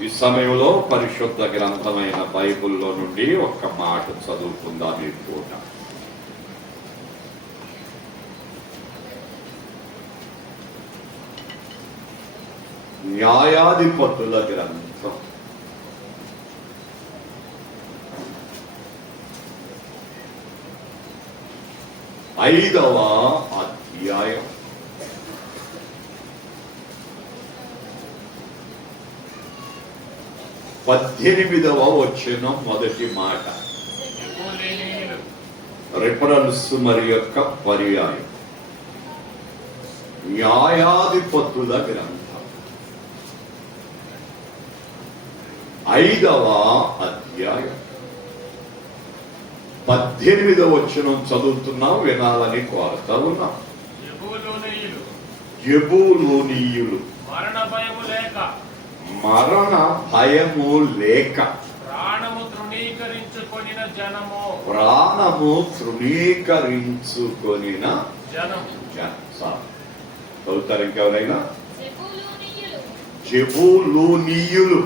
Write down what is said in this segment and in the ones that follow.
ఈ సమయంలో పరిశుద్ధ గ్రంథమైన బైబిల్లో నుండి ఒక్క మాట చదువుకుందాం ఈ పూట. న్యాయాధిపతుల గ్రంథం 5వ అధ్యాయం 18వ వచనం మొదటి మాట. రిఫరెన్స్ మరి యొక్క పర్యాయం న్యాయాధిపతుల గ్రంథం 5వ అధ్యాయం 18వ వచనం చదువుతున్నాం, వినాలని కోరుతా ఉన్నాం. జెబూలూనీయులు మరణ భయము లేక ప్రాణము తృణీకరించుకొనిన జనము. చదువుతారు ఇంకెవరైనా? జెబూలూనీయులు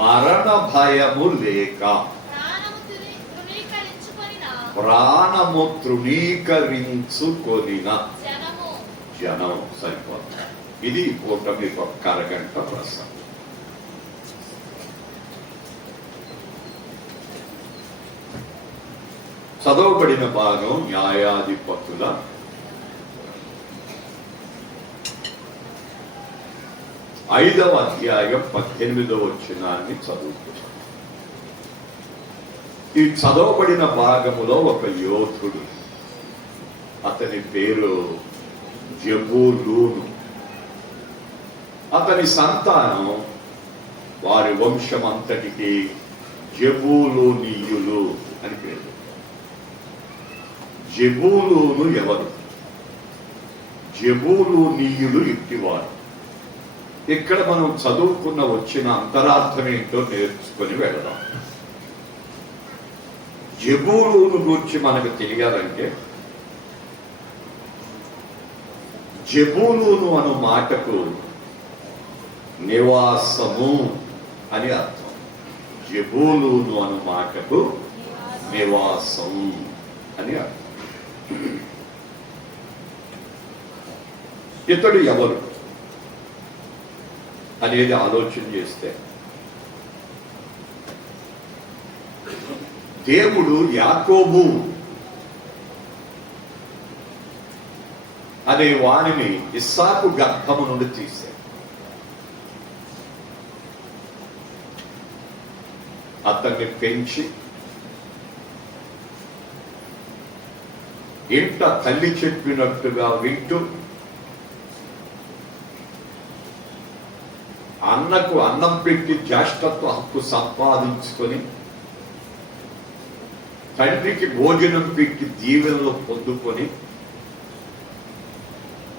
మరణ భయము లేక ప్రాణము తృణీకరించుకొనిన జనం. సరిపోతుంది. ఇది పూట మీకు ఒక్క అరగంట ప్రసంగం. చదవబడిన భాగం న్యాయాధిపతుల 5వ అధ్యాయం 18వ వచనాన్ని చదువుతున్నాం. ఈ చదవబడిన భాగములో ఒక యోధుడు, అతని పేరు జెబూలూను. అతని సంతానం, వారి వంశం అంతటికి జెబూలూనీయులు అని పేరు. జెబూలూను ఎవరు? జెబూలూనీయులు ఇంటివారు. ఇక్కడ మనం చదువుకున్న వచ్చిన అంతరార్థం ఏంటో నేర్చుకొని వెళదాం. జెబూలూను గురించి మనకు తెలియాలంటే, జెబూలూను అను మాటకు నివాసము అని అర్థం. జెబూలూను అను మాటకు నివాసం అని అర్థం. ఇతడు ఎవరు అనేది ఆలోచన చేస్తే, దేవుడు యాకోబు అనే వాణిని ఇస్సాకు గర్భము నుండి తీశాడు. అతన్ని పెంచి ఇంట తల్లి చెప్పినట్టుగా వింటూ, అన్నకు అన్నం పెట్టి జ్యేష్ఠత్వ హక్కు సంపాదించుకొని, తండ్రికి భోజనం పెట్టి దీవెనలు పొందుకొని,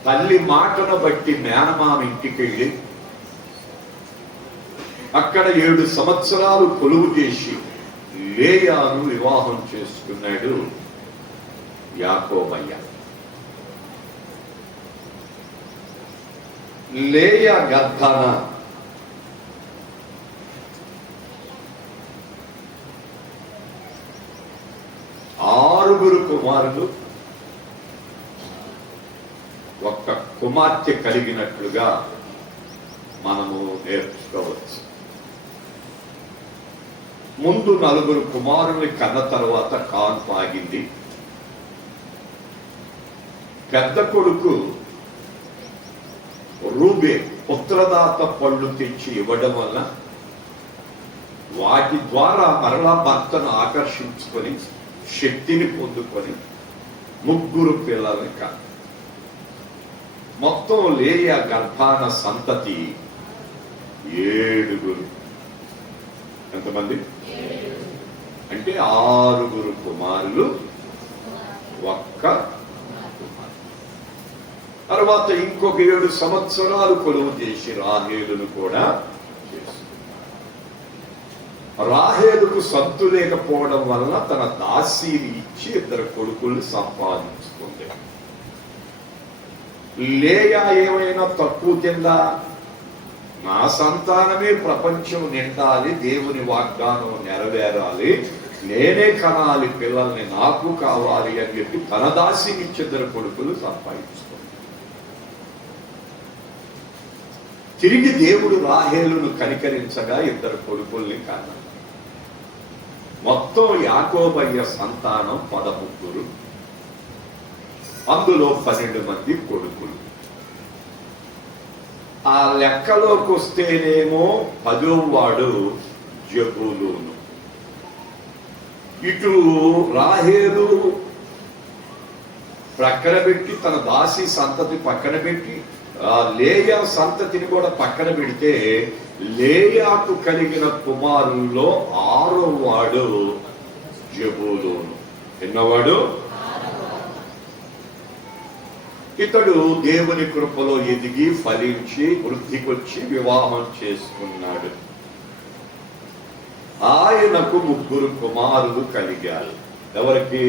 తల్లి మాటను బట్టి మేనమామ ఇంటికి వెళ్ళి అక్కడ 7 సంవత్సరాలు కొలువు చేసి లేయాను వివాహం చేసుకున్నాడు యాకోబయ్య. లేయా గర్భాన ఆరుగురు కుమారులు, ఒక్క కుమార్తె కలిగినట్లుగా మనము నేర్చుకోవచ్చు. ముందు 4 కుమారుల్ని కన్న తర్వాత కాన్పు ఆగింది. పెద్ద కొడుకు రూబే పుత్రదాత పళ్ళు తెచ్చి ఇవ్వడం వల్ల వాటి ద్వారా మరలా భర్తను ఆకర్షించుకొని శక్తిని పొందుకొని 3 పిల్లల్ని కన్న. మొత్తం లేయా గర్భాన సంతతి 7. ఎంతమంది అంటే 6 కుమారులు, ఒక్క కుమారు. తర్వాత ఇంకొక 7 సంవత్సరాలు కొలువు చేసి రాహేలును కూడా చేసుకున్నారు. రాహేలుకు సత్తు లేకపోవడం వలన తన దాసీని ఇచ్చి 2 కొడుకుల్ని సంపాదించుకుంది. లేయా ఏమైనా తక్కువ తిందా? నా సంతానమే ప్రపంచం నిండాలి, దేవుని వాగ్దానం నెరవేరాలి, నేనే కనాలి పిల్లల్ని, నాకు కావాలి అని చెప్పి తన దాసికి ఇద్దరు కొడుకులు సంపాదించుకోండి. తిరిగి దేవుడు రాహేలును కనికరించగా ఇద్దరు కొడుకుల్ని కన్నాడు. మొత్తం యాకోబయ్య సంతానం 13, అందులో 12 మంది కొడుకులు. ఆ లెక్కలోకి వస్తేనేమో 10వ వాడు జబూలూను. ఇటు రాహేలు ప్రక్కన పెట్టి తన దాసి సంతతి పక్కన పెట్టి లేయా సంతతిని కూడా పక్కన పెడితే లేయాకు కలిగిన కుమారుల్లో 6వ వాడు జబూలూను. ఎన్నోవాడు? ఇతడు దేవుని కృపలో ఎదిగి ఫలించి వృద్ధికొచ్చి వివాహం చేసుకున్నాడు. ఆయనకు 3 కుమారులు కలిగారు. ఎవరికి?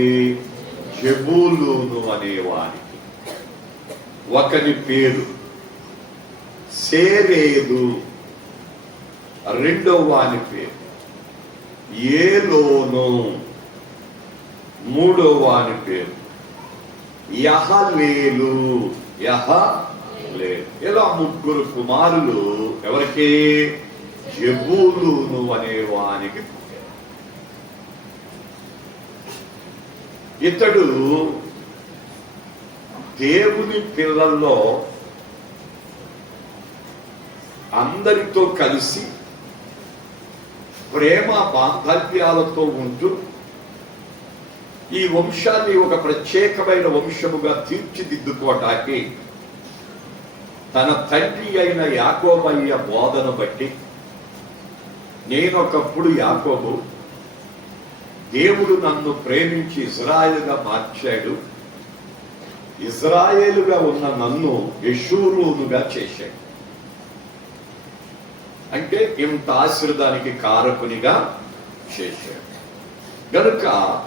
జబూలూను అనేవానికి. ఒకని పేరు సేరేదు, రెండో వాని పేరు ఏలోను, మూడో వాని పేరు యహలేలు. ఇలా 3 కుమారులు ఎవరికి? జబూలూను అనేవానికి. ఇతడు దేవుని పిల్లల్లో అందరితో కలిసి ప్రేమ బాంధవ్యాలతో ఉంటూ ఈ వంశాన్ని ఒక ప్రత్యేకమైన వంశముగా తీర్చిదిద్దుకోవటానికి తన తండ్రి అయిన యాకోబయ్య బోధను బట్టి, నేనొకప్పుడు యాకోబు, దేవుడు నన్ను ప్రేమించి ఇజ్రాయేలుగా మార్చాడు, ఇజ్రాయేలుగా ఉన్న నన్ను యెషూరూనుగా చేశాడు. అంటే ఇంత ఆశీర్వాదానికి కారకునిగా చేశాడు. గనుక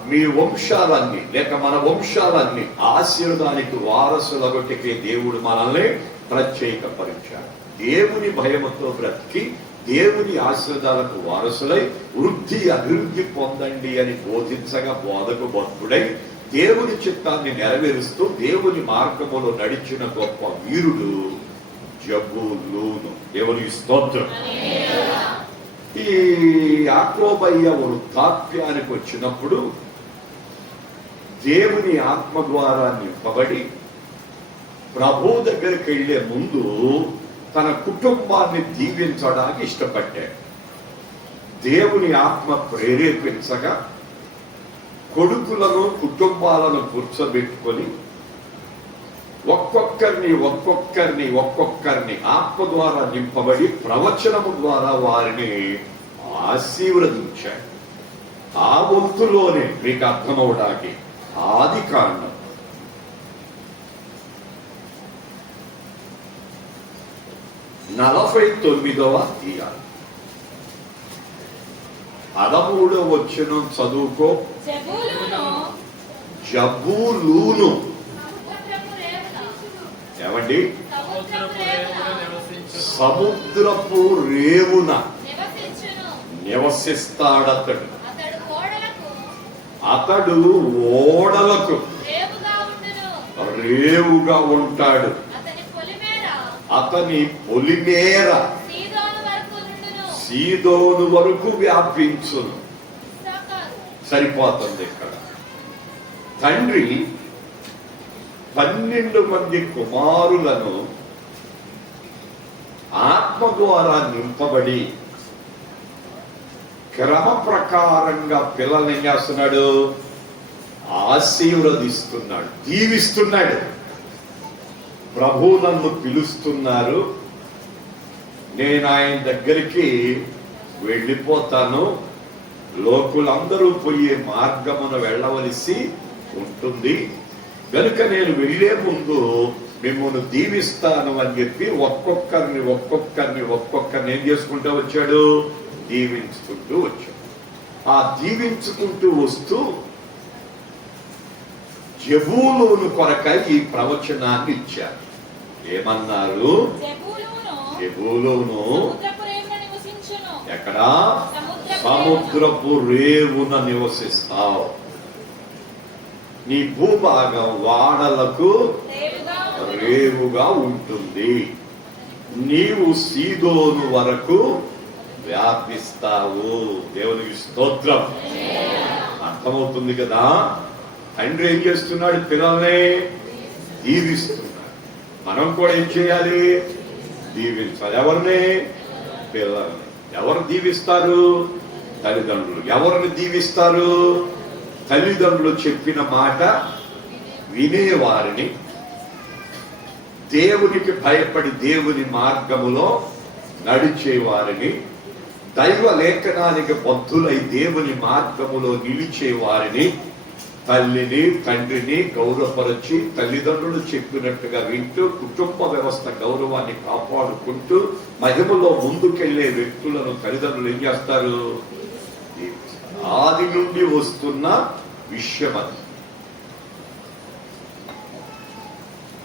మీ వంశాలన్నీ లేక మన వంశాలన్నీ ఆశీర్వాదానికి వారసులగొట్టికే దేవుడు మనల్ని ప్రత్యేకపరిచాడు. దేవుని భయముతో బ్రతికి దేవుని ఆశీర్వాదాలకు వారసులై వృద్ధి అభివృద్ధి పొందండి అని బోధించగా బోధకు బద్ధుడై దేవుని చిత్తాన్ని నెరవేరుస్తూ దేవుని మార్గములో నడిచిన గొప్ప వీరుడు జబూలూను. దేవుని స్తోత్రం. ఈ యాకోబయ్య వృద్ధాప్యానికి వచ్చినప్పుడు దేవుని ఆత్మ ద్వారా నింపబడి ప్రభు దగ్గరికి వెళ్లే ముందు తన కుటుంబాన్ని దీవించడానికి ఇష్టపడ్డాడు. దేవుని ఆత్మ ప్రేరేపించగా కొడుకులను కుటుంబాలను కూర్చోబెట్టుకొని ఒక్కొక్కరిని ఆత్మ ద్వారా నింపబడి ప్రవచనము ద్వారా వారిని ఆశీర్వదించాడు. ఆ వంతులోనే మీకు అర్థమవడానికి ఆదికాండం 49వ అధ్యాయం 13వ వచనం చదువుకో. జబూలూను ఏమండి? సముద్రపు రేవున నివసిస్తాడతడు. అతడు ఓడలకు రేవుగా ఉంటాడు. అతని పొలిమేర సీదోను వరకు వ్యాపించును. సరిపోతుంది. ఇక్కడ తండ్రి 12 మంది కుమారులను ఆత్మ ద్వారా నింపబడి క్రమ ప్రకారంగా పిల్లల్ని ఏం చేస్తున్నాడు? ఆశీర్వదిస్తున్నాడు, దీవిస్తున్నాడు. ప్రభు నన్ను పిలుస్తున్నారు, నేను ఆయన దగ్గరికి వెళ్ళిపోతాను, లోకులందరూ పోయే మార్గమున వెళ్ళవలసి ఉంటుంది, కనుక నేను వెళ్లే ముందు మిమ్మల్ని దీవిస్తాను అని చెప్పి ఒక్కొక్కరిని ఏం చేసుకుంటూ వచ్చాడు? దీవించుకుంటూ వచ్చాడు. ఆ దీవించుకుంటూ వస్తూ జబూలూను కొరకై ఈ ప్రవచనాన్ని ఇచ్చారు. ఏమన్నారు? జెబూలూను సముద్రపు రేవున నివసించును. ఎక్కడ? సముద్రపు సముద్రపు రేవున నివసిస్తావు. నీ భూభాగం వాడలకు రేవుగా ఉండును. రేవుగా ఉంటుంది. నీవు సీదోను వరకు వ్యాపిస్తావు. దేవునికి స్తోత్రం. అర్థమవుతుంది కదా? తండ్రి ఏం చేస్తున్నాడు? పిల్లల్ని దీవిస్తున్నాడు. మనం కూడా ఏం చేయాలి? దీవించాలి. ఎవరిని? పిల్లల్ని. ఎవరు దీవిస్తారు? తల్లిదండ్రులు. ఎవరిని దీవిస్తారు? తల్లిదండ్రులు చెప్పిన మాట వినేవారిని, దేవునికి భయపడి దేవుని మార్గములో నడిచేవారిని, దైవ లేఖనానికి బద్ధులై దేవుని మార్గములో నిలిచేవారిని, తల్లిని తండ్రిని గౌరవపరిచి తల్లిదండ్రులు చెప్పినట్టుగా వింటూ కుటుంబ వ్యవస్థ గౌరవాన్ని కాపాడుకుంటూ మహిమలో ముందుకెళ్లే వ్యక్తులను తల్లిదండ్రులు ఏం చేస్తారు? ఆది నుండి వస్తున్న విషయం అది.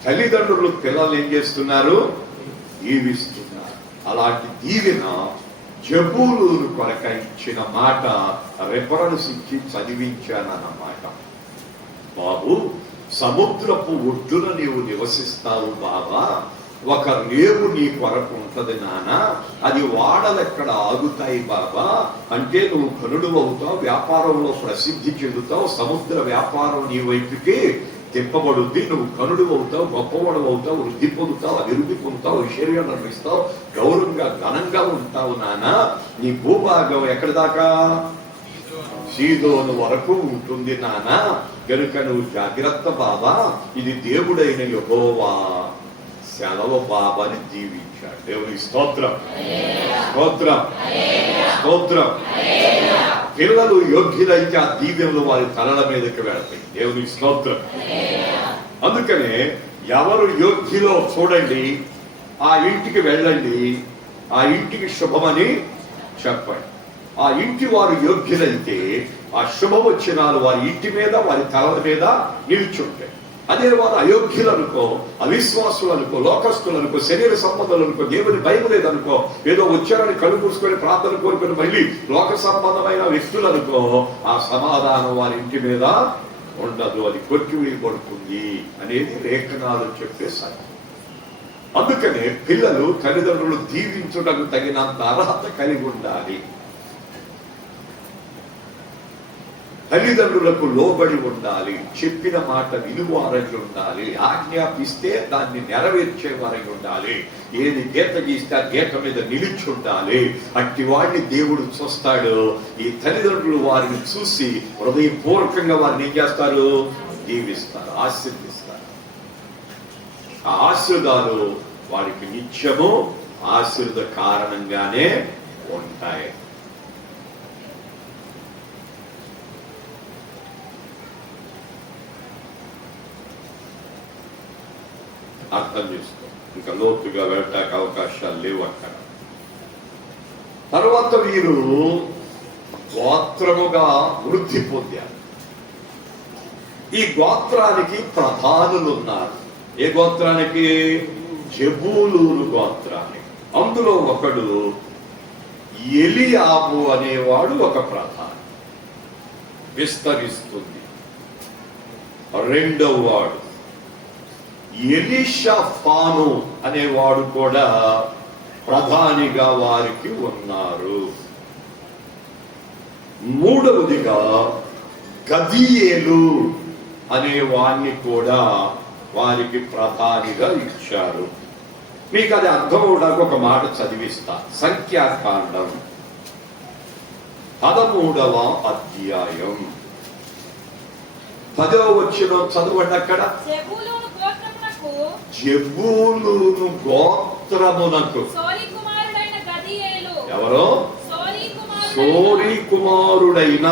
తల్లిదండ్రులు పిల్లలు ఏం చేస్తున్నారు? దీవిస్తున్నారు. అలాంటి దీవెన జెబూలూను కొరక ఇచ్చిన మాట రెఫరెన్స్ ఇచ్చి చదివించానన్నమాట. బాబు, సముద్రపు ఒడ్డున నీవు నివసిస్తావు బాబా. ఒక రేవు నీ కొరకు ఉంటది నాన్న. అది వాడలెక్కడ ఆగుతాయి బాబా. అంటే నువ్వు ఘనుడు అవుతావు, వ్యాపారంలో ప్రసిద్ధి చెందుతావు, సముద్ర వ్యాపారం నీ వైపుకి తిప్పబడుద్ది. నువ్వు ఘనుడు అవుతావు, గొప్పవాడు అవుతావు, వృద్ధి పొందుతావు, అభివృద్ధి పొందుతావు, ఐశ్వర్యం నిర్మిస్తావు, గౌరవంగా ఘనంగా ఉంటావు నాన్న. నీ భూభాగం ఎక్కడి దాకా? సీదోను వరకు ఉంటుంది నాన్న. కనుక నువ్వు జాగ్రత్త బాబా. ఇది దేవుడైన యెహోవా సెలవు బాబాని దీవించాడు. దేవుని స్తోత్రం, స్తోత్రం, స్తోత్రం. పిల్లలు యోగ్యులైతే ఆ దీవెనలు వారి తలల మీదకి వెళతాయి. దేవుని స్తోత్రం. అందుకనే ఎవరు యోగ్యులో చూడండి, ఆ ఇంటికి వెళ్ళండి, ఆ ఇంటికి శుభమని చెప్పండి. ఆ ఇంటి వారు యోగ్యులైతే ఆ శుభవచనాలు వారి ఇంటి మీద వారి తలల మీద నిల్చుంటాయి. అదే వారు అయోగ్యులనుకో, అవిశ్వాసులు అనుకో, లోకస్తులనుకో, శరీర సంబంధాలనుకో, దేవుని భయం లేదనుకో, ఏదో వచ్చారని కళ్ళు మూసుకొని ప్రార్థన కోరుకొని మళ్ళీ లోక సంబంధమైన వ్యక్తులనుకో, ఆ సమాధానం వారి ఇంటి మీద ఉండదు. అది కొట్టివేయబడుతుంది అనేది లేఖనాలు చెప్పే సత్యం. అందుకనే పిల్లలు తల్లిదండ్రులు దీవించుటకు తగినంత అర్హత కలిగి ఉండాలి. తల్లిదండ్రులకు లోబడి ఉండాలి. చెప్పిన మాట విలువారై ఉండాలి. ఆజ్ఞాపిస్తే దాన్ని నెరవేర్చేవారై ఉండాలి. ఏది గీత గీస్తే ఆ గీత మీద నిలిచి ఉండాలి. అట్టి వాడిని దేవుడు చూస్తాడు. ఈ తల్లిదండ్రులు వారిని చూసి హృదయపూర్వకంగా వారిని ఏం చేస్తారు? దీవిస్తారు, ఆశీర్దిస్తారు. ఆ ఆశీర్వాదాలు వారికి నిత్యము ఆశీర్వాద కారణంగానే ఉంటాయి. అర్థం చేసుకో. ఇంకా లోతుగా వెళ్ళటానికి అవకాశాలు లేవు అక్కడ. తర్వాత వీరు గోత్రముగా వృద్ధి పొందారు. ఈ గోత్రానికి ప్రధానులు ఉన్నారు. ఏ గోత్రానికి? జెబూలూను గోత్రానికి. అందులో ఒకడు ఎలియాబు అనేవాడు ఒక ప్రధాని. విస్తరిస్తుంది. రెండవ వాడు ఎలీషాఫాను అనేవాడు కూడా ప్రధానిగా వారికి ఉన్నారు. మూడవదిగా గదీయేలు అనే వాణ్ణి కూడా వారికి ప్రధానిగా ఇచ్చారు. మీకు అది అర్థం అవడానికి ఒక మాట చదివిస్తా. సంఖ్యాకాండం 13వ అధ్యాయం 10వ వచనం చదవండి. అక్కడ జెబూలూను గోత్రమునకు ఎవరో సోరీ కుమారుడైన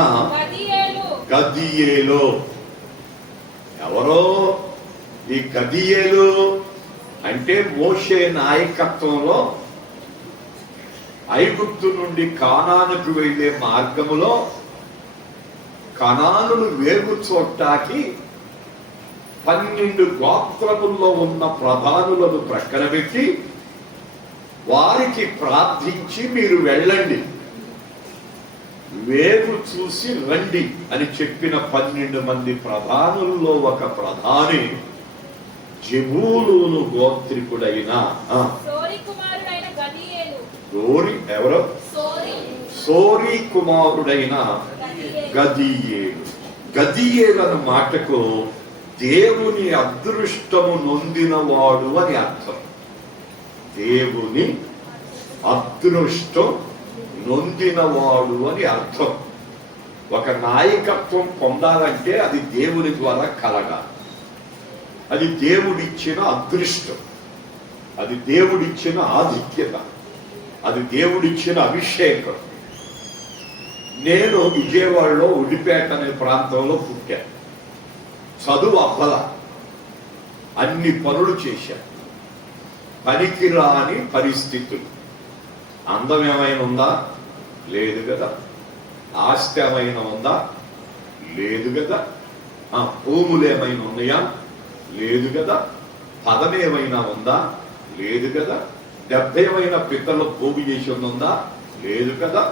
గదీయేలు. ఎవరో ఈ గదీయేలు అంటే మోషే నాయకత్వంలో ఐగుప్తు నుండి కానానుకు వెళ్లే మార్గములో కనానును వేగు చోటాకి 12 గోత్రముల్లో ఉన్న ప్రధానులను ప్రక్కన పెట్టి వారికి ప్రార్థించి మీరు వెళ్ళండి, వేగు చూసి రండి అని చెప్పిన 12 మంది ప్రధానుల్లో ఒక ప్రధాని జెబూలూను గోత్రికుడైన సోరి కుమారుడైన గదీయేలు. ఎవరో సోరి సోరి కుమారుడైన గదీయేలు. గదీయేలు అన్న మాటకు దేవుని అదృష్టము నొందినవాడు అని అర్థం. దేవుని అదృష్టం నొందినవాడు అని అర్థం. ఒక నాయకత్వం పొందాలంటే అది దేవుని ద్వారా కలగాలి. అది దేవుడిచ్చిన అదృష్టం, అది దేవుడిచ్చిన ఆధిక్యత, అది దేవుడిచ్చిన అభిషేకం. నేను విజయవాడలో ఉడిపేట అనే ప్రాంతంలో పుట్టాను. చదువు అవ్వల, అన్ని పనులు చేశాను, పనికిరాని పరిస్థితులు. అందం ఏమైనా ఉందా? లేదు కదా. ఆస్తి ఏమైనా ఉందా? లేదు కదా. భూములు ఏమైనా ఉన్నాయా? లేదు కదా. పదం ఏమైనా ఉందా? లేదు కదా. 70 ఏమైనా పితల భూమి చేసి ఉందా? లేదు కదా.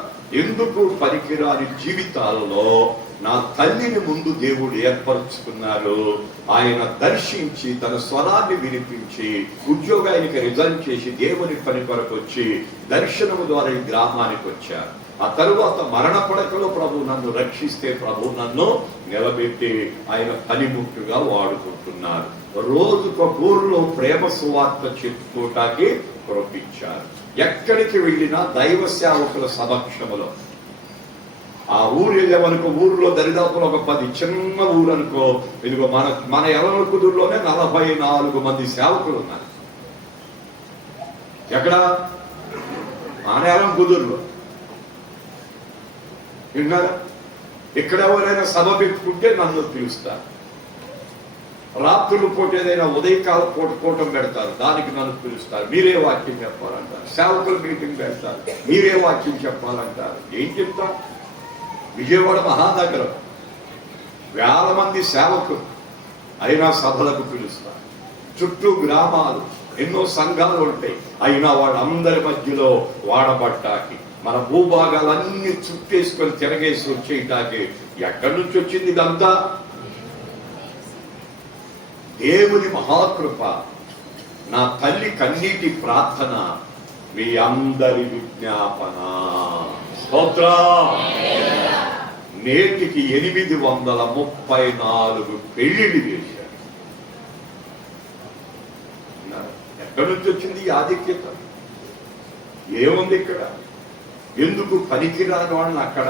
ఎందుకు పనికిరాని జీవితాలలో నా తల్లిని ముందు దేవుడు ఏర్పరచుకున్నారు. ఆయన దర్శించి తన స్వరాన్ని వినిపించి ఉద్యోగానికి రిజైన్ చేసి దేవుని పని కొరకు వచ్చి దర్శనము ద్వారా ఈ గ్రామానికి వచ్చారు. ఆ తరువాత మరణ పడకలో ప్రభు నన్ను రక్షిస్తే ప్రభు నన్ను నిలబెట్టి ఆయన పనిముట్టుగా వాడుకుంటున్నారు. రోజుకొక ఊర్లో ప్రేమ సువార్త చెప్పుకోవటానికి ప్రోపించారు. ఎక్కడికి వెళ్ళినా దైవ సేవకుల సమక్షములో. ఆ ఊరు వెళ్ళేవనుకో, ఊరిలో దరిదాపులో ఒక 10 చిన్న ఊరు అనుకో, ఇదిగో మన ఎలల కుదురులోనే 44 మంది సేవకులు ఉన్నారు. ఎక్కడ? మన ఎలం కుదురులో. విన్నారా? ఇక్కడ ఎవరైనా సభ పెట్టుకుంటే నన్ను పిలుస్తారు. రాత్రులు పూట ఏదైనా ఉదయకాల పూట కూటం పెడతారు, దానికి నన్ను పిలుస్తారు. మీరే వాక్యం చెప్పాలంటారు. సేవకులు మీటింగ్ పెడతారు, మీరే వాక్యం చెప్పాలంటారు. ఏం చెప్తా? విజయవాడ మహానగరం, 1000 మంది సేవకులు, అయినా సభలకు పిలుస్తారు. చుట్టూ గ్రామాలు, ఎన్నో సంఘాలు ఉంటాయి. అయినా వాళ్ళందరి మధ్యలో వాడబట్టాకి, మన భూభాగాలన్నీ చుట్టేసుకొని తిరగేసి వచ్చేయటానికి ఎక్కడి నుంచి వచ్చింది ఇదంతా? దేవుని మహాకృప. నా తల్లి కన్నీటి ప్రార్థన, మీ అందరి విజ్ఞాపన. స్తోత్రం. నేటికి 834 పెళ్లిళ్ళు చేశారు. ఎక్కడి నుంచి వచ్చింది ఈ ఆధిక్యత? ఏముంది ఇక్కడ? ఎందుకు పనికిరాని వాళ్ళని అక్కడ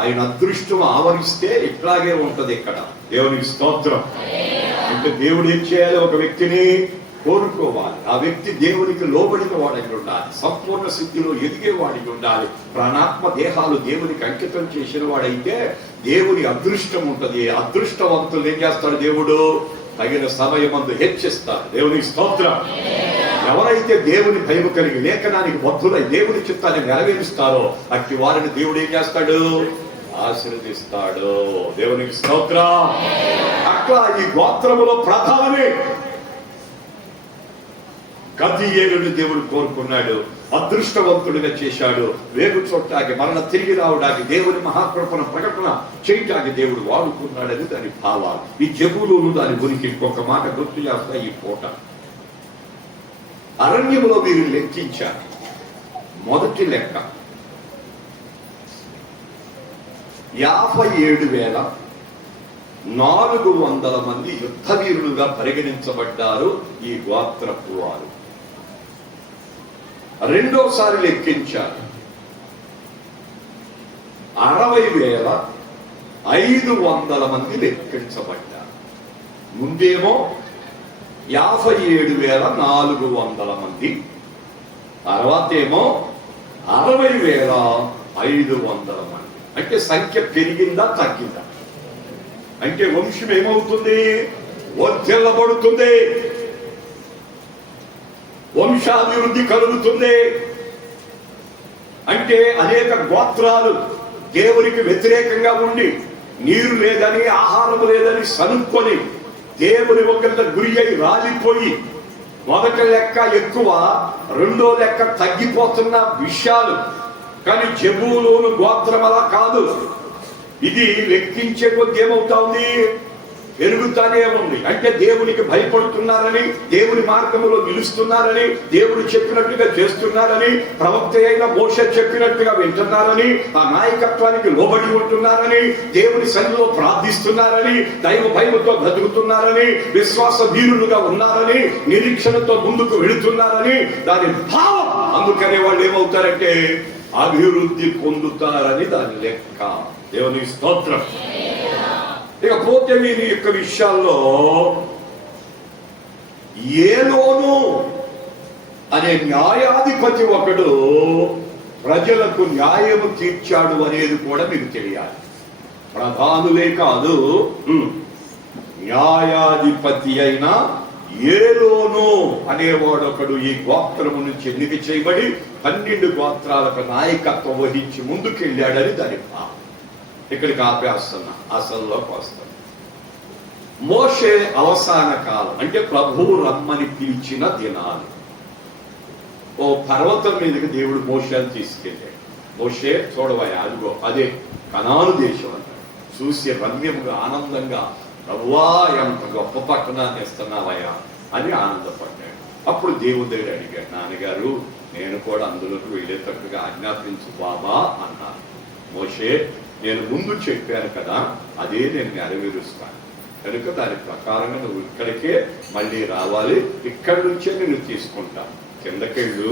ఆయన అదృష్టం ఆవరిస్తే ఇట్లాగే ఉంటది ఇక్కడ. దేవునికి స్తోత్రం. అంటే దేవుడు ఏం చేయాలి? ఒక వ్యక్తిని కోరుకోవాలి. ఆ వ్యక్తి దేవునికి లోబడిన వాడికి ఉండాలి, సంపూర్ణ స్థితిలో ఎదిగే వాడికి ఉండాలి. ప్రాణాత్మ దేహాలు దేవునికి అంకితం చేసిన వాడైతే దేవుని అదృష్టం ఉంటది. అదృష్టవంతులు ఏం చేస్తాడు? దేవుడు తగిన సమయమందు హెచ్చిస్తాడు. దేవునికి స్తోత్రం. ఎవరైతే దేవుని భయం కలిగి లేఖనానికి బద్ధులై దేవుని చిత్తాన్ని నెరవేరుస్తారో అట్టి వారిని దేవుడు ఏం చేస్తాడు? ఆశీర్వదిస్తాడు. దేవునికి స్తోత్రం. అట్లా ఈ గోత్రములో ప్రధాని గదీయేలుని దేవుడు కోరుకున్నాడు, అదృష్టవంతుడిగా చేశాడు. వేగు చోటాకి మరణ తిరిగి రావడానికి, దేవుని మహాకృపను ప్రకటన చేయటానికి దేవుడు వాడుకున్నాడని దాని భావాలు. ఈ జెబూలూను దాని గురించి ఇంకొక మాట గుర్తు చేస్తా. ఈ పూట అరణ్యంలో వీరు లెక్కించారు. మొదటి లెక్క 57,400 మంది యుద్ధ వీరులుగా పరిగణించబడ్డారు ఈ గోత్రపు వారు. రెండోసారి లెక్కించారు 60,500 మంది లెక్కించబడ్డారు. ముందేమో 57,400 మంది, తర్వాత ఏమో 60,500 మంది. అంటే సంఖ్య పెరిగిందా తగ్గిందా? అంటే వంశం ఏమవుతుంది? వర్ధిల్లబడుతుంది, వంశాభివృద్ధి కలుగుతుంది. అంటే అనేక గోత్రాలు దేవునికి వ్యతిరేకంగా ఉండి నీరు లేదని, ఆహారం లేదని సనుక్కొని దేవుని ఒకళ్ళ గురి అయి రాలిపోయి మొదటి లెక్క ఎక్కువ, రెండో లెక్క తగ్గిపోతున్న విషయాలు. కానీ జెబూలూను గోత్రం అలా కాదు. ఇది లెక్కించే కొద్ది ఏమవుతా ఉంది, పెరుగుతానే ఉంది. అంటే దేవునికి భయపడుతున్నారని, దేవుని మార్గంలో నిలుస్తున్నారని, దేవుడు చెప్పినట్టుగా చేస్తున్నారని, ప్రవక్త అయిన మోషే చెప్పినట్టుగా వింటున్నారని, ఆ నాయకత్వానికి లోబడి ఉంటున్నారని, దేవుని సన్నిధిలో ప్రార్థిస్తున్నారని, దైవ భయముతో బ్రతుకుతున్నారని, విశ్వాస వీరులుగా ఉన్నారని, నిరీక్షణతో ముందుకు వెళుతున్నారని దాని భావం. అందుకనే వాళ్ళు ఏమవుతారంటే అభివృద్ధి పొందుతారని దాని లెక్క. దేవుని స్తోత్రం. ఇకపోతే వీరి యొక్క విషయాల్లో ఏలోను అనే న్యాయాధిపతి ఒకడు ప్రజలకు న్యాయము తీర్చాడు అనేది కూడా మీకు తెలియాలి. ప్రధానులే కాదు, న్యాయాధిపతి అయిన ఏలోను అనేవాడొకడు ఈ గోత్రము నుంచి ఎన్నిక చేయబడి 12 గోత్రాలకు నాయకత్వం వహించి ముందుకెళ్ళాడని దాని భావం. ఇక్కడికి ఆపేస్తున్నా, అసల్లోకి వస్తాను. మోషే అవసాన కాలం అంటే ప్రభువు రమ్మని పిలిచిన దినాలు. ఓ పర్వతం మీదకి దేవుడు మోషేని తీసుకెళ్ళాడు. మోషే చూడవయ్యా, అదిగో అదే కనాను దేశం అన్నాడు. చూసి రమ్యముగా ఆనందంగా, ప్రభువా ఎంత గొప్ప పట్టణాన్ని ఇస్తున్నావయ్యా అని ఆనందపడ్డాడు. అప్పుడు దేవుడి దగ్గర అడిగాడు, నాన్నగారు నేను కూడా అందులోకి వెళ్ళేటట్టుగా ఆజ్ఞాపించు బాబా అన్నాను. మోషే, నేను ముందు చెప్పాను కదా, అదే నేను నెరవేరుస్తాను కనుక దాని ప్రకారంగా నువ్వు ఇక్కడికే మళ్ళీ రావాలి, ఇక్కడి నుంచే నేను తీసుకుంటాను, కిందకెళ్ళు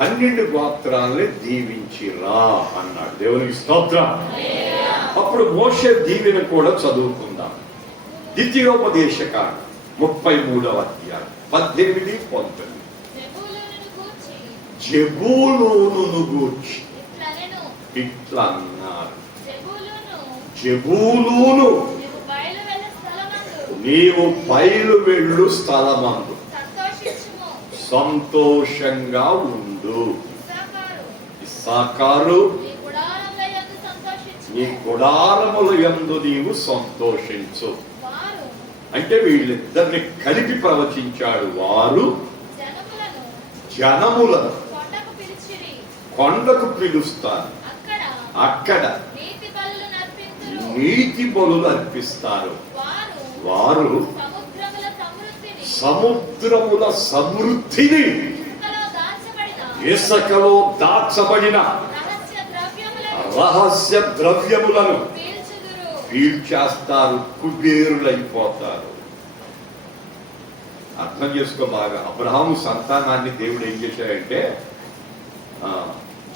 12 గోత్రాలని దీవించిరా అన్నాడు. దేవునికి స్తోత్రం. అప్పుడు మోషే దీవెన కూడా చదువుకుందాం. ద్వితీయోపదేశకాండం 33వ అధ్యాయం 18-19. జెబూలూనును గూర్చి ఇట్లా అన్నారు, జెబూలూను నీవు బయలు వెళ్ళు స్థలమందు సంతోషంగా ఉండు. ఇస్సాకారు నీ గుడారముల యందు నీవు సంతోషించు. అంటే వీళ్ళిద్దరిని కలిపి ప్రవచించాడు. వారు జనములను కొండకు పిలుస్తారు, అక్కడ నీతి బలులు అర్పిస్తారు. వారు సముద్రముల సమృద్ధిని, ఇసుకలో దాచబడిన రహస్య ద్రవ్యములను పీల్చేస్తారు, కుబేరులైపోతారు. అర్థం చేసుకో బాగా. అబ్రహాము సంతానాన్ని దేవుడు ఏం చేశాడంటే,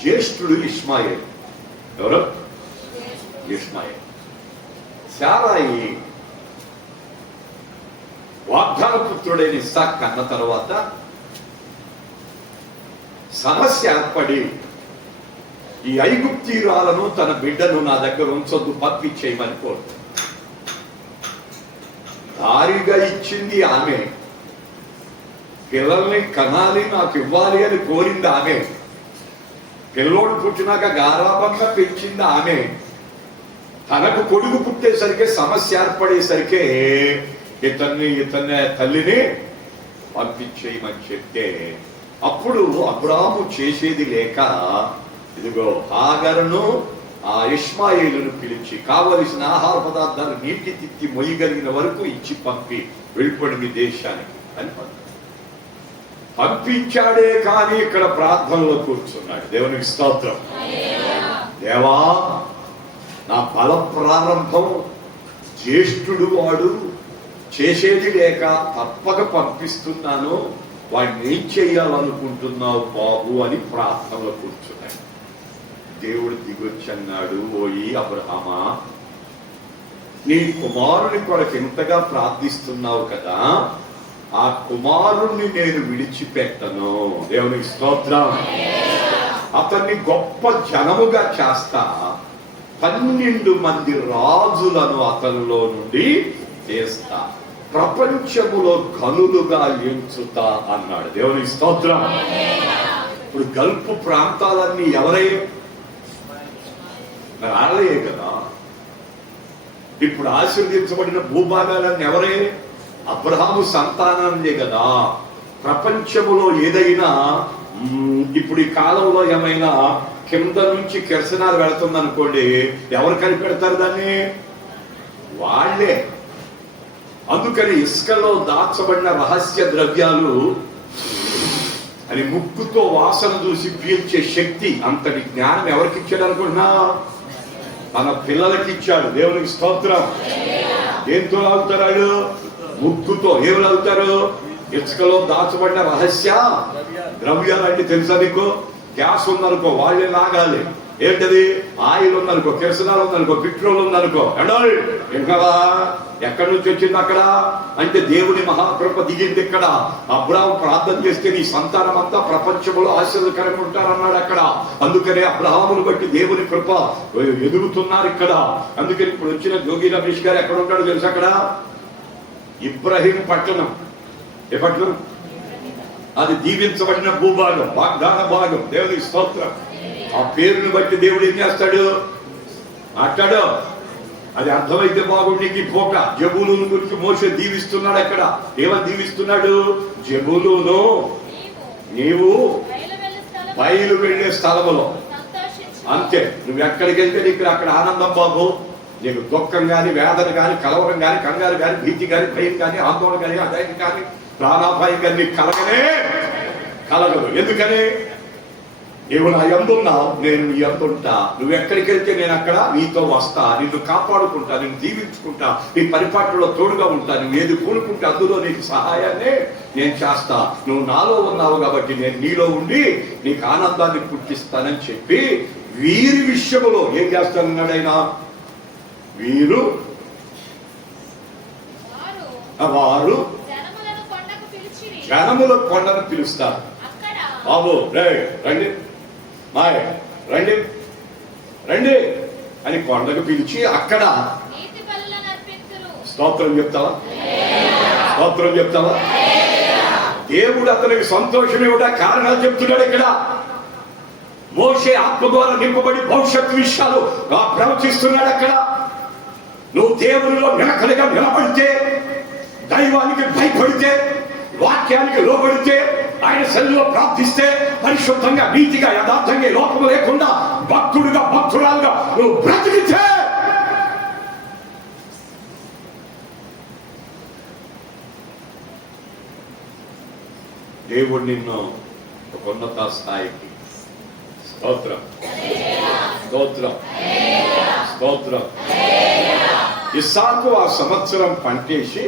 జ్యేష్ఠుడు ఇష్మాయేల్. ఎవరు? ఇష్మాయేల్. శారాయి వాగ్దాన పుత్రుడైన ఇస్సాకు కన్న తర్వాత సమస్య ఏర్పడి, ఈ ఐగుప్తీయురాలను తన బిడ్డను నా దగ్గర ఉంచొద్దు, పంపించేయమని కోరు. దారిగా ఇచ్చింది ఆమె, పిల్లల్ని కనాలి నాకు ఇవ్వాలి అని కోరింది ఆమె, పిల్లోడు పుట్టినాక గారాబంగా పెంచింది ఆమె. తనకు కొడుకు పుట్టేసరికి సమస్య ఏర్పడేసరికి ఇతన్ని తల్లిని పంపించేయమని చెప్తే, అప్పుడు అబ్రాహాము చేసేది లేక ఇదిగో హాగరును ఆ ఇష్మాయేలును పిలిచి కావలసిన ఆహార పదార్థాలు నీటి తిత్తి మొయ్యగలిగిన వరకు ఇచ్చి పంపి వెళ్ళిపోండి మీ దేశానికి అని పంపించాడే. కానీ ఇక్కడ ప్రార్థనలో కూర్చున్నాడు. దేవునికి స్తోత్రం. దేవా, నా బల ప్రారంభం, జ్యేష్ఠుడు వాడు, చేసేది లేక తప్పక పంపిస్తున్నాను, వాడిని ఏం చెయ్యాలనుకుంటున్నావు బాబు అని ప్రార్థనలో కూర్చున్నాడు. దేవుడు దిగొచ్చి అన్నాడు, ఓయి అబ్రహామా, నీ కుమారుని కొరకు ఎంతగా ప్రార్థిస్తున్నావు కదా, ఆ కుమారుణ్ణి నేను విడిచిపెట్టను. దేవునికి స్తోత్రం. అతన్ని గొప్ప జనముగా చేస్తా, 12 మంది రాజులను అతనిలో నుండి చేస్తా, ప్రపంచములో ఘనులుగా ఎంచుతా అన్నాడు. దేవునికి స్తోత్రం. ఇప్పుడు గల్ఫ్ ప్రాంతాలన్నీ ఎవరై రాలయే కదా. ఇప్పుడు ఆశీర్వదించబడిన భూభాగాలన్నీ ఎవరే? అబ్రహాము సంతానాన్నే కదా. ప్రపంచములో ఏదైనా ఇప్పుడు ఈ కాలంలో ఏమైనా కింద నుంచి కిరసనాలు వెళుతుంది అనుకోండి, ఎవరు కనిపెడతారు దాన్ని? వాళ్ళే. అందుకని ఇసుకలో దాచబడిన రహస్య ద్రవ్యాలు అని ముక్కుతో వాసన చూసి పీల్చే శక్తి, అంతటి జ్ఞానం ఎవరికి ఇచ్చాడు అనుకుంటున్నా? మన పిల్లలకి ఇచ్చాడు. దేవునికి స్తోత్రం. ఏంతో లాగుతారు వాళ్ళు? ముక్కుతో. ఏమి లాగుతారు? ఇసుకలో దాచబడిన రహస్య ద్రవ్యాలు అంటే తెలుసా మీకు? గ్యాస్ ఉందనుకో వాళ్ళే లాగాలి. ఏంటది? ఆయిల్ ఉందనుకో, కిరసనాలు ఉందనుకో, పెట్రోల్ ఉందనుకో, విన్నావా? ఎక్కడి నుంచి వచ్చింది అక్కడ అంటే దేవుని మహాకృప దిగింది ఇక్కడ. అబ్రాహాము ప్రార్థన చేస్తే నీ సంతానం అంతా ప్రపంచంలో ఆశీర్వదకరంగా ఉంటారన్నాడు అక్కడ. అందుకనే అబ్రాహామును బట్టి దేవుని కృప ఎదుగుతున్నారు ఇక్కడ. అందుకని ఇప్పుడు వచ్చిన జోగి రమేష్ గారు ఎక్కడ ఉంటాడో తెలుసు? అక్కడ ఇబ్రహీం పట్టణం. ఏ పట్టణం అది? దీవించబడిన భూభాగం, వాగ్దాన భాగం. దేవునికి స్తోత్రం. ఆ పేరుని బట్టి దేవుడు ఏం చేస్తాడు? మాట్లాడు. అది అర్థమైతే బాగుండి. నీకు పోక జబూలూను గురించి మోషే దీవిస్తున్నాడు అక్కడ. ఏమని దీవిస్తున్నాడు? జబూలూను, నీవు బయలు వెళ్లే స్థలములో అంతే. నువ్వు ఎక్కడికి వెళ్తే నీకు అక్కడ ఆనందం బాబు. నీకు దుఃఖం కానీ, వేదన కానీ, కలవరం కానీ, కంగారు కానీ, భీతి కానీ, భయం కానీ, ఆందోళన కానీ, అధైర్యం కానీ, ప్రాణాపాయం కానీ నీకు కలగదు. ఎందుకని? నీవు నా యందున్నావు, నేను నీ యందుంటా. నువ్వు ఎక్కడికి వెళ్తే నేను అక్కడ నీతో వస్తా, నిన్ను కాపాడుకుంటా, నిన్ను దీవించుకుంటా, నీ పరిపాలనలో తోడుగా ఉంటా. నువ్వు ఏది కూడుకుంటే అందులో నీకు సహాయాన్ని నేను చేస్తా. నువ్వు నాలో ఉన్నావు కాబట్టి నేను నీలో ఉండి నీకు ఆనందాన్ని పుట్టిస్తానని చెప్పి వీరి విషయంలో ఏం చేస్తానన్నాడు ఆయన? వారు జనముల కొండను పిలుస్తారు. బాబు రండి, మాయ రండి రండి అని కొండకు పిలిచి అక్కడ స్తోత్రం చెప్తావా? స్తోత్రం చెప్తావా? దేవుడు అతనికి సంతోషం ఇవ్వడా కారణాలు చెప్తున్నాడు ఇక్కడ. మోషే ఆత్మ ద్వారా నింపబడి భవిష్యత్తు విషయాలు ప్రవచిస్తున్నాడు అక్కడ. నువ్వు దేవునిలో నిలకడగా నిలబడితే, దైవానికి భయపడితే, వాక్యానికి లోబడితే, ఆయన సన్నిధిలో ప్రార్థిస్తే, పరిశుద్ధంగా, నీతిగా, యథార్థంగా, లోపము లేకుండా భక్తుడిగా, భక్తురాలుగా నువ్వు బ్రతికితే దేవుడు నిన్ను ఒక ఉన్నత స్థాయికి. స్తోత్రం, స్తోత్రం, స్తోత్రం. ఇస్సాకు ఆ సంవత్సరం పంటేసి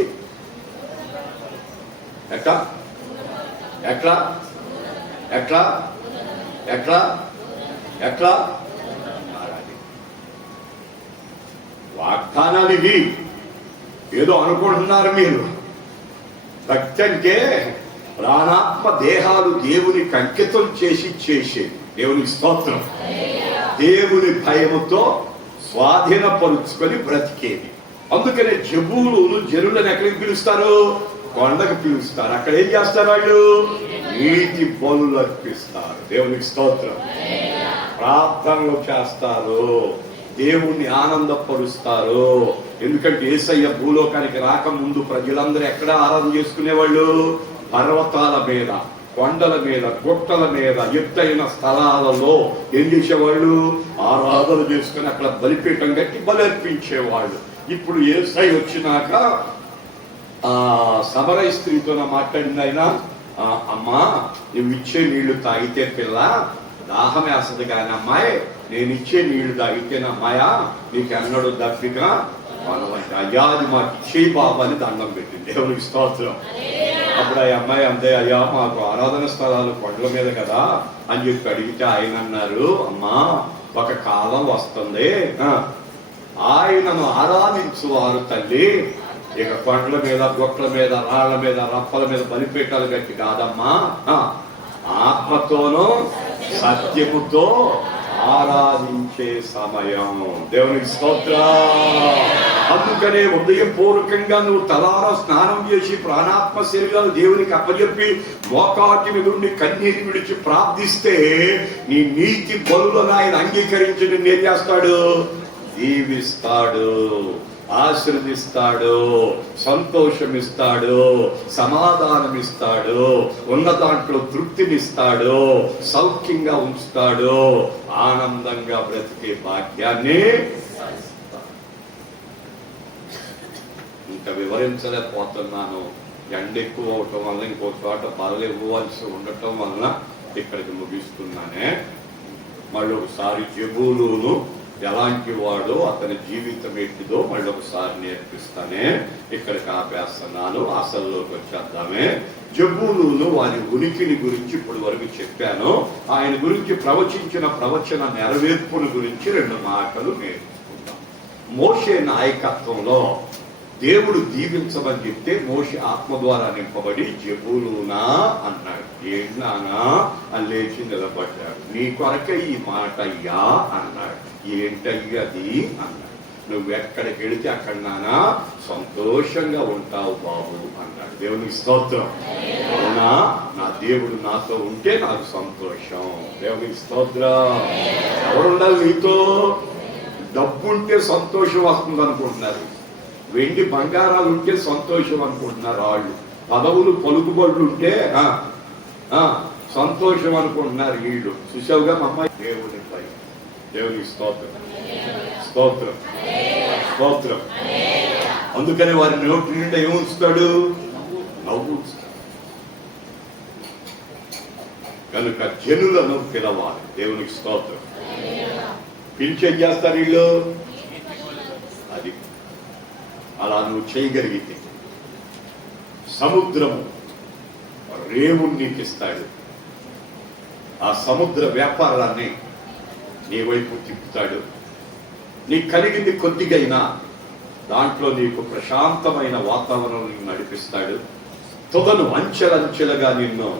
ఎట్లా ఎట్లా ఎట్లా ఎట్లా ఎట్లా వాగ్దానాలు ఇవి. ఏదో అనుకుంటున్నారు మీరు. భక్తి అంటే ప్రాణాత్మ దేహాలు దేవునికి అంకితం చేసి దేవునికి స్తోత్రం. దేవుని భయముతో స్వాధీనపరుచుకొని బ్రతికేది. అందుకనే జబూలును జనులను ఎక్కడికి పిలుస్తారు? కొండకు పిలుస్తారు. అక్కడ ఏం చేస్తారు? వాళ్ళు నీతి బలులు అర్పిస్తారు. దేవునికి స్తోత్రం. ప్రార్థనలు చేస్తారు, దేవుణ్ణి ఆనందపరుస్తారు. ఎందుకంటే యేసయ్య భూలోకానికి రాకముందు ప్రజలందరూ ఎక్కడ ఆరాధన చేసుకునేవాళ్ళు? పర్వతాల మీద, కొండల మీద, గుట్టల మీద, ఎత్తైన స్థలాలలో ఏం చేసేవాళ్ళు? ఆరాధన చేసుకుని అక్కడ బలిపీఠం కట్టి బలర్పించేవాళ్ళు. ఇప్పుడు యేసయ్య వచ్చినాక ఆ సమరయ స్త్రీతో మాట్లాడింది ఆయన. అమ్మా, నువ్వు ఇచ్చే నీళ్లు తాగితే పిల్ల దాహం వేస్తుంది, కానీ అమ్మాయి నేను ఇచ్చే నీళ్లు తాగితేనమ్మాయా నీకు ఎన్నడూ దప్పిక మనవంటి. అయ్యా అది మాకు ఇచ్చే బాబు అని దండం పెట్టింది. దేవునికి స్తోత్రం. అప్పుడు ఆ అమ్మాయి అంతే, అయ్యా మాకు ఆరాధన స్థలాలు కొండల మీద కదా అని చెప్పి అడిగితే ఆయన అన్నారు, అమ్మా ఒక కాలం వస్తుంది ఆయనను ఆరాధించువారు తల్లి ఇక కొండల మీద, గొట్ల మీద, రాళ్ల మీద, రప్పల మీద బలిపీఠాలు కట్టి కాదమ్మా, ఆత్మతోనూ సత్యముతో ఆరాధించే సమయం. దేవునికి స్తోత్రం. అందుకనే ఉదయపూర్వకంగా నువ్వు తలారా స్నానం చేసి ప్రాణాత్మ శరీరాలు దేవునికి అప్పచెప్పి మోకాటి మీద ఉండి కన్నీరు విడిచి ప్రార్థిస్తే నీ నీతి బలులను ఆయన అంగీకరించి నిన్ను ఏం చేస్తాడు? దీవిస్తాడు. ఆశీర్వదిస్తాడు, సంతోషమిస్తాడు, సమాధానమిస్తాడు, ఉన్న దాంట్లో తృప్తినిస్తాడు, సౌఖ్యంగా ఉంచుతాడు, ఆనందంగా బ్రతికే భాగ్యాన్ని. ఇంకా వివరించలేకపోతున్నాను, ఎండ ఎక్కువ అవటం వల్ల ఇంకో చోట బల్ల ఇవ్వవలసి ఉండటం వలన ఇక్కడికి ముగిస్తున్నానే. మళ్ళీ ఒకసారి జెబూలూను ఎలాంటి వాడో, అతని జీవితం ఏంటిదో మళ్ళీ ఒకసారి నేర్పిస్తానే. ఇక్కడికి ఆపేస్తున్నాను, అసల్లోకి వచ్చేద్దామే. జెబూలూను వారి ఉనికిని గురించి ఇప్పుడు వరకు చెప్పాను. ఆయన గురించి ప్రవచించిన ప్రవచన నెరవేర్పుని గురించి 2 మాటలు నేర్చుకుందాం. మోషే నాయకత్వంలో దేవుడు దీవించమని చెప్తే మోషే ఆత్మ ద్వారా నింపబడి జెబూలూనా అన్నాడు. ఏంటన్నా అని లేచి నిలబడ్డాడు. నీ కొరకే ఈ మాట అయ్యా అన్నాడు. ఏంటయ్యది అన్నాడు. నువ్వు ఎక్కడికి వెళితే అక్కడ నానా సంతోషంగా ఉంటావు బాబు అన్నాడు. దేవునికి స్తోత్రం. అవునా, నా దేవుడు నాతో ఉంటే నాకు సంతోషం. దేవునికి స్తోత్రం. ఎవరుండాలి నీతో? డబ్బుంటే సంతోషం వస్తుంది అనుకుంటున్నారు, వెండి బంగారాలు ఉంటే సంతోషం అనుకుంటున్నారు వాళ్ళు, పదవులు పలుకుబడులు ఉంటే సంతోషం అనుకుంటున్నారు వీళ్ళు. చూసావుగా మా అమ్మాయి దేవునిపై. దేవునికి స్తోత్రం, స్తోత్రం, స్తోత్రం. అందుకని వారి నోటి నిండా ఏముంచుతాడు? నవ్వు ఉంచుతాడు. కనుక జనులను పిలవాలి. దేవునికి స్తోత్రం. పిలిచేం చేస్తారు వీళ్ళు? అది అలా నువ్వు చేయగలిగితే సముద్రము రేవుని నీకు ఇస్తాడు. ఆ సముద్ర వ్యాపారాన్ని నీ వైపు తిప్పుతాడు. నీకు కలిగింది కొద్దిగైనా దాంట్లో నీకు ప్రశాంతమైన వాతావరణం నిన్ను నడిపిస్తాడు. తుదను అంచెలంచెలుగా నిన్ను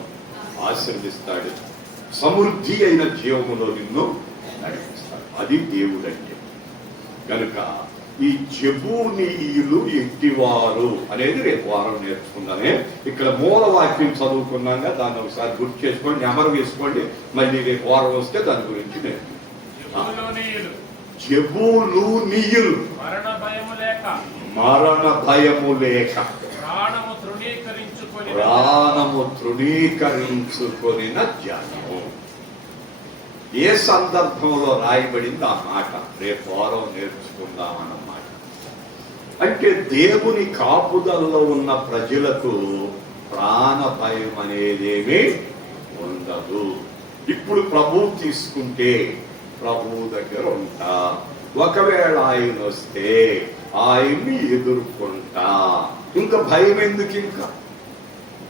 ఆశీర్వదిస్తాడు. సమృద్ధి అయిన జీవములో నిన్ను నడిపిస్తాడు. అది దేవుడంటే. కనుక ఈ జెబూలీయులు ఎట్టివారు అనేది రేపు వారం నేర్చుకుందానే. ఇక్కడ మూల వాక్యం చదువుకున్నాగా దాన్ని ఒకసారి గుర్తు చేసుకోండి, నెమరు వేసుకోండి. మళ్ళీ రేపు వారం వస్తే దాని గురించి జెబూలూనీయులు మరణ భయము లేక ప్రాణము తృణీకరించుకొనిన జనము. ఏ సందర్భంలో రాయబడింది ఆ మాట రేపు వారం నేర్చుకుందామన్నమాట. అంటే దేవుని కాపుదలలో ఉన్న ప్రజలకు ప్రాణ భయం అనేదేమీ ఉండదు. ఇప్పుడు ప్రభువు తీసుకుంటే ప్రభువు దగ్గర ఉంటా, ఒకవేళ ఆయన వస్తే ఆయన్ని ఎదుర్కొంటా. ఇంకా భయం ఎందుకు, ఇంకా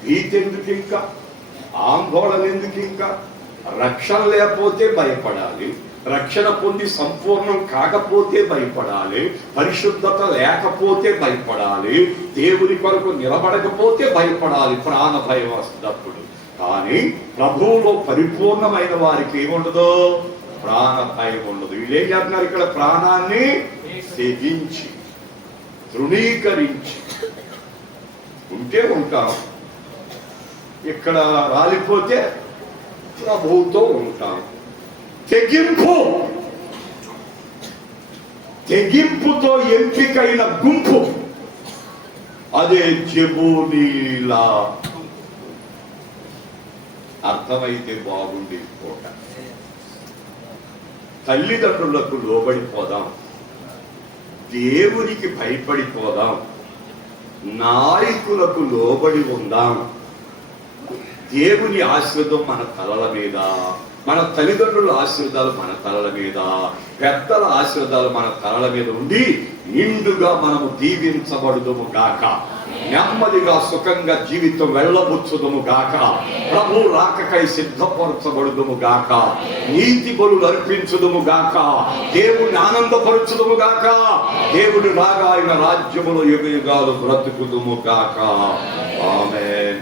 భీతి ఎందుకు, ఇంకా ఆందోళన ఎందుకు? ఇంకా రక్షణ లేకపోతే భయపడాలి, రక్షణ పొంది సంపూర్ణం కాకపోతే భయపడాలి, పరిశుద్ధత లేకపోతే భయపడాలి, దేవుని కొరకు నిలబడకపోతే భయపడాలి. ప్రాణ భయం వస్తున్నప్పుడు. కానీ ప్రభువులో పరిపూర్ణమైన వారికి ఏముండదు? ప్రాణ భయం ఉండదు. వీళ్ళు ఏం చేస్తున్నారు? ఇక్కడ ప్రాణాన్ని తెగించి తృణీకరించి ఉంటే ఉంటాం, ఇక్కడ రాలిపోతే ప్రభువుతో ఉంటాం. తెగింపుతో ఎంపికైన గుంపు అదే జెబూలీల. అర్థమైతే బాగుండి కోట. తల్లిదండ్రులకు లోబడిపోదాం, దేవునికి భయపడిపోదాం, నాయకులకు లోబడి ఉందాం. దేవుని ఆశీర్వాదం మన తలల మీద, మన తల్లిదండ్రుల ఆశీర్వాదాలు మన తలల మీద, పెద్దల ఆశీర్వాదాలు మన తలల మీద ఉండి నిండుగా మనము దీవించబడుదుము గాక. నెమ్మదిగా సుఖంగా జీవితం వెళ్ళబుచ్చుదుము గాక. ప్రభు రాకకై సిద్ధపరచబడుదుము గాక. నీతి బలులు అర్పించుదుము గాక. దేవుని ఆనందపరచుదుము గాక. దేవుని రాగా ఆయన రాజ్యములో యుగ యుగాలు బ్రతుకుదుము గాక. ఆమేన్.